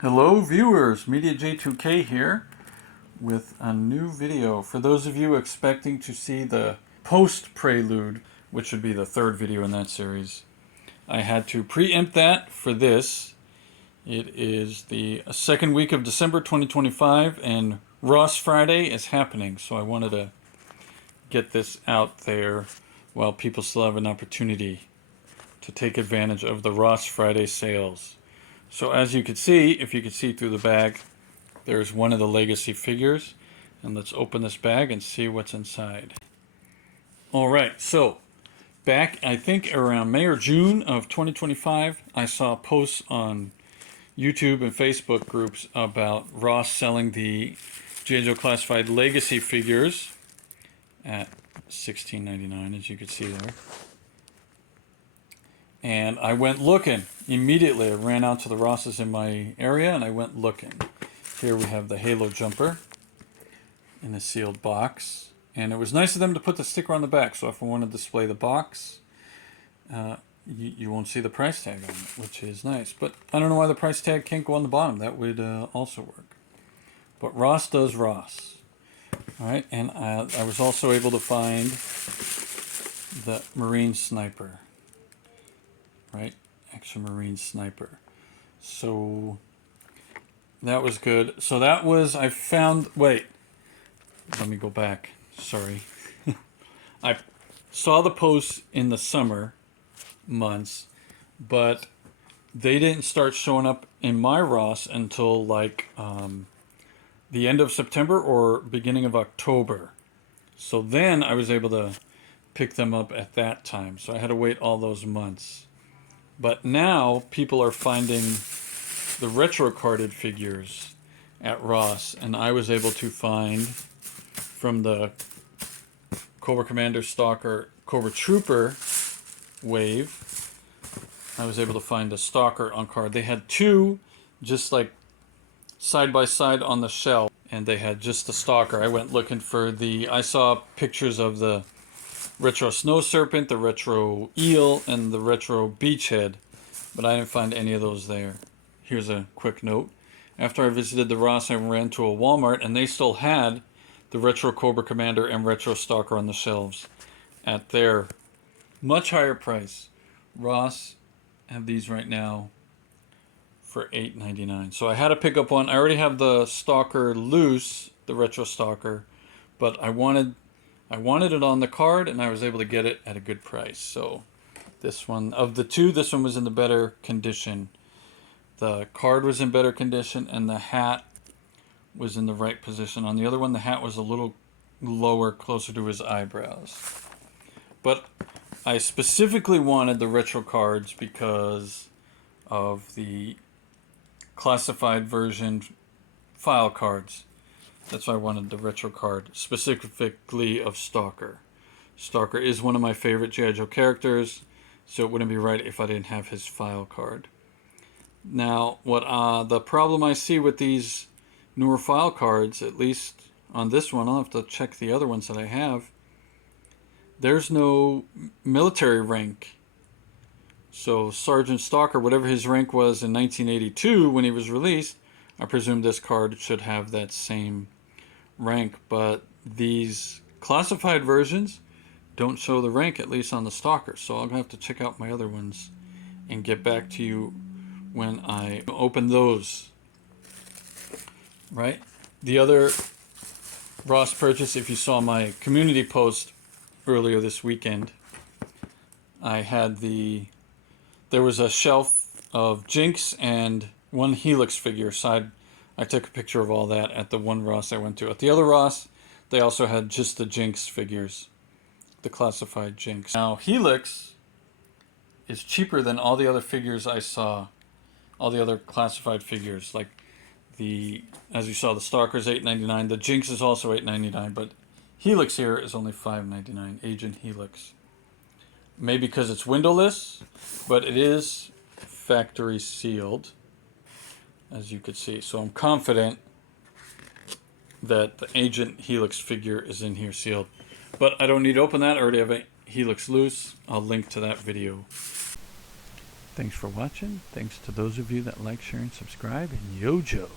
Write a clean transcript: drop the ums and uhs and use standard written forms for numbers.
Hello viewers, Media J2K here with a new video. For those of you expecting to see the Post Prelude, which would be the third video in that series, I had to preempt that for this. It is the second week of December 2025 and Ross Friday is happening, so I wanted to get this out there while people still have an opportunity to take advantage of the Ross Friday sales. So as you can see, if you can see through the bag, there's one of the legacy figures. And let's open this bag and see what's inside. Alright, so back I think around May or June of 2025, I saw posts on YouTube and Facebook groups about Ross selling the G.I. Joe Classified Legacy figures at $16.99, as you can see there. And I went looking immediately. I ran out to the Rosses in my area and I went looking. Here we have the Halo jumper in a sealed box. And it was nice of them to put the sticker on the back, so if I want to display the box, you won't see the price tag on it, which is nice. But I don't know why the price tag can't go on the bottom. That would also work. But Ross does Ross. Alright, and I was also able to find the Marine Sniper. Right? Action Marine Sniper. So that was good. So that was, I found, wait, let me go back. Sorry. I saw the posts in the summer months, but they didn't start showing up in my Ross until like the end of September or beginning of October. So then I was able to pick them up at that time. So I had to wait all those months. But now people are finding the retro carded figures at Ross, and I was able to find from the Cobra Commander Stalker Cobra Trooper wave, I was able to find a Stalker on card. They had two just like side by side on the shelf, and they had just the Stalker. I went looking for I saw pictures of the Retro Snow Serpent, the Retro Eel, and the Retro Beachhead, but I didn't find any of those there. Here's a quick note. After I visited the Ross, I ran to a Walmart, and they still had the Retro Cobra Commander and Retro Stalker on the shelves at their much higher price. Ross have these right now for $8.99. So I had to pick up one. I already have the Stalker loose, the Retro Stalker, but I wanted it on the card, and I was able to get it at a good price. So this one, of the two, this one was in the better condition. The card was in better condition, and the hat was in the right position. On the other one, the hat was a little lower, closer to his eyebrows. But I specifically wanted the retro cards because of the classified version file cards. That's why I wanted the retro card, specifically of Stalker. Stalker is one of my favorite G.I. Joe characters, so it wouldn't be right if I didn't have his file card. Now, the problem I see with these newer file cards, at least on this one, I'll have to check the other ones that I have, there's no military rank. So Sergeant Stalker, whatever his rank was in 1982 when he was released, I presume this card should have that same rank, but these classified versions don't show the rank, at least on the Stalker. So I'm going to have to check out my other ones and get back to you when I open those. Right? The other Ross purchase, if you saw my community post earlier this weekend, I had there was a shelf of Jinx and one Helix figure side. I took a picture of all that at the one Ross I went to. At the other Ross, they also had just the Jinx figures, the classified Jinx. Now, Helix is cheaper than all the other figures I saw, all the other classified figures. Like as you saw, the Stalker's $8.99. The Jinx is also $8.99, but Helix here is only $5.99. Agent Helix. Maybe because it's windowless, but it is factory sealed, as you could see. So I'm confident that the Agent Helix figure is in here sealed. But I don't need to open that. I already have a Helix loose. I'll link to that video. Thanks for watching. Thanks to those of you that like, share, and subscribe. And Yojo.